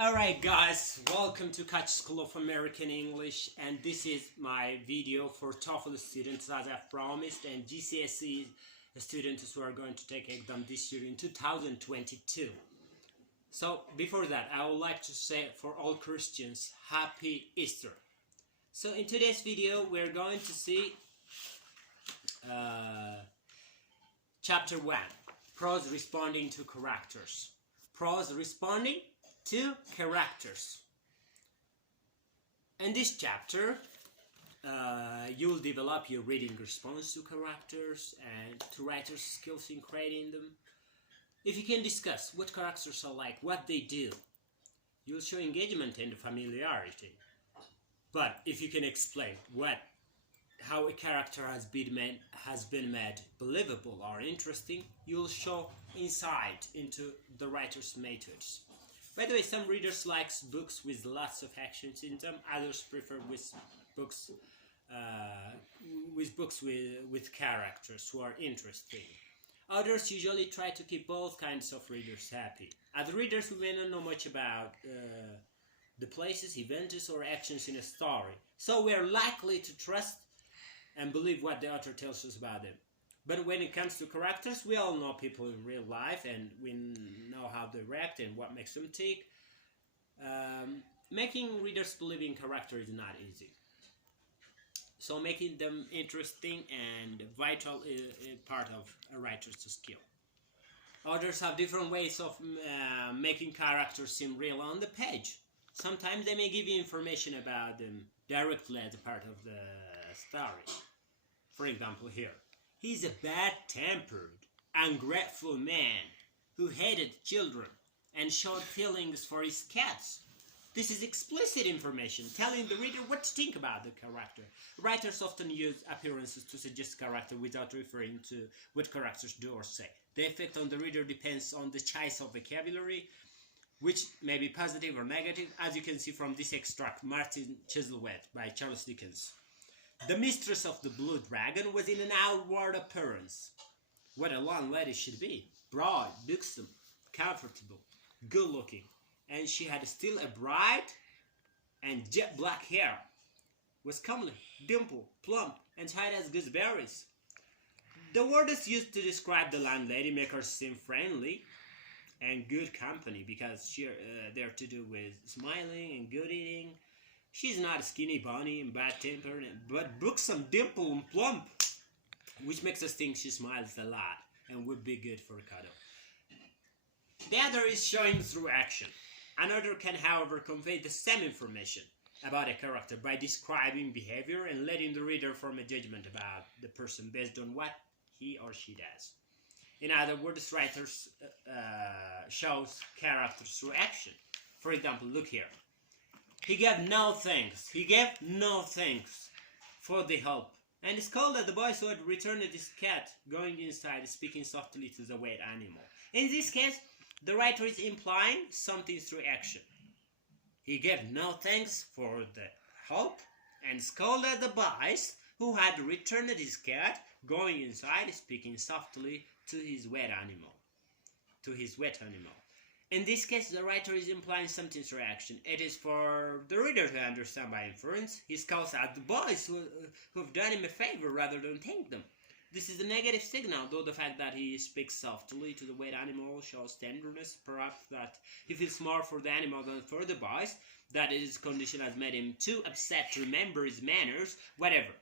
Alright guys, welcome to Catch School of American English, and this is my video for TOEFL students as I've promised, and Gcse students who are going to take exam this year in 2022. So before that, I would like to say for all Christians, Happy Easter. So in today's video we're going to see chapter 1, prose responding to characters. Prose responding to characters. In this chapter, you'll develop your reading response to characters and to writer's skills in creating them. If you can discuss what characters are like, what they do, you'll show engagement and familiarity. But if you can explain how a character has been made believable or interesting, you'll show insight into the writer's methods. By the way, some readers like books with lots of actions in them, others prefer books with characters who are interesting. Others usually try to keep both kinds of readers happy. Other readers who may not know much about the places, events, or actions in a story, so we are likely to trust and believe what the author tells us about them. But when it comes to characters, we all know people in real life and we know how they react and what makes them tick. Making readers believe in characters is not easy. So making them interesting and vital is part of a writer's skill. Others have different ways of making characters seem real on the page. Sometimes they may give you information about them directly as a part of the story. For example, here. He's a bad-tempered, ungrateful man who hated children and showed feelings for his cats. This is explicit information, telling the reader what to think about the character. Writers often use appearances to suggest character without referring to what characters do or say. The effect on the reader depends on the choice of vocabulary, which may be positive or negative, as you can see from this extract, Martin Chuzzlewit by Charles Dickens. The mistress of the Blue Dragon was in an outward appearance what a long lady should be: broad, buxom, comfortable, good-looking, and she had still a bright and jet black hair, was comely, dimpled, plump, and tight as gooseberries. The word is used to describe the landlady make her seem friendly and good company because they're to do with smiling and good eating. She's not skinny, bony, and bad-tempered, but buxom, dimpled, and plump, which makes us think she smiles a lot and would be good for a cuddle. The other is showing through action. Another can, however, convey the same information about a character by describing behavior and letting the reader form a judgment about the person based on what he or she does. In other words, writers shows characters through action. For example, look here. He gave no thanks. He gave no thanks for the help, and scolded the boys who had returned his cat, going inside, speaking softly to the wet animal. In this case, the writer is implying something through action. He gave no thanks for the help and scolded the boys who had returned his cat, going inside, speaking softly to his wet animal. In this case, the writer is implying something through action. It is for the reader to understand by inference. He calls out the boys who've done him a favor rather than thank them. This is a negative signal, though the fact that he speaks softly to the wet animal shows tenderness, perhaps that he feels more for the animal than for the boys, that his condition has made him too upset to remember his manners, whatever.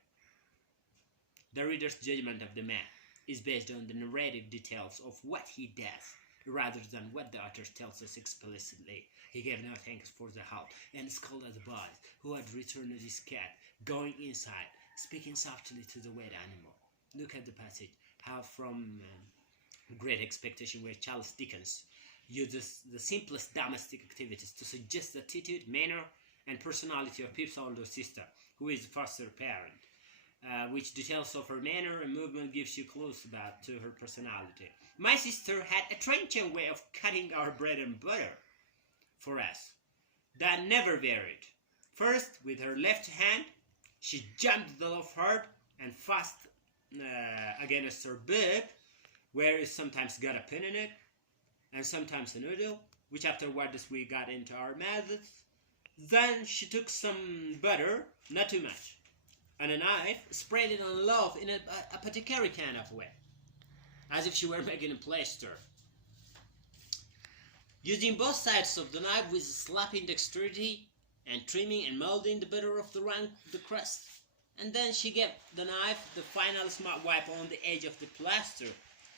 The reader's judgment of the man is based on the narrative details of what he does, rather than what the author tells us explicitly. He gave no thanks for the help and scolded the boy who had returned his cat, going inside, speaking softly to the wet animal. Look at the passage, how from Great Expectation, where Charles Dickens uses the simplest domestic activities to suggest the attitude, manner, and personality of Pip's older sister, who is the foster parent. Which details of her manner and movement gives you clues to her personality. My sister had a trenchant way of cutting our bread and butter for us that never varied. First, with her left hand, she jumped the loaf hard and fast against her bib, where it sometimes got a pin in it, and sometimes a noodle, which afterwards we got into our methods. Then she took some butter, not too much, and a knife, spread it on the loaf in a particular kind of way, as if she were making a plaster. Using both sides of the knife with slapping dexterity and trimming and molding the butter of the crust. And then she gave the knife the final smart wipe on the edge of the plaster,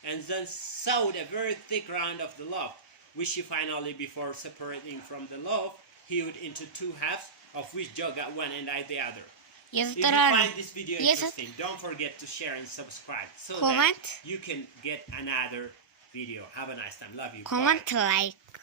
and then sewed a very thick round of the loaf, which she finally, before separating from the loaf, hewed into two halves, of which Joe got one and I the other. Yes, if you find this video interesting, don't forget to share and subscribe so that you can get another video. Have a nice time. Love you. Comment, Bye. like.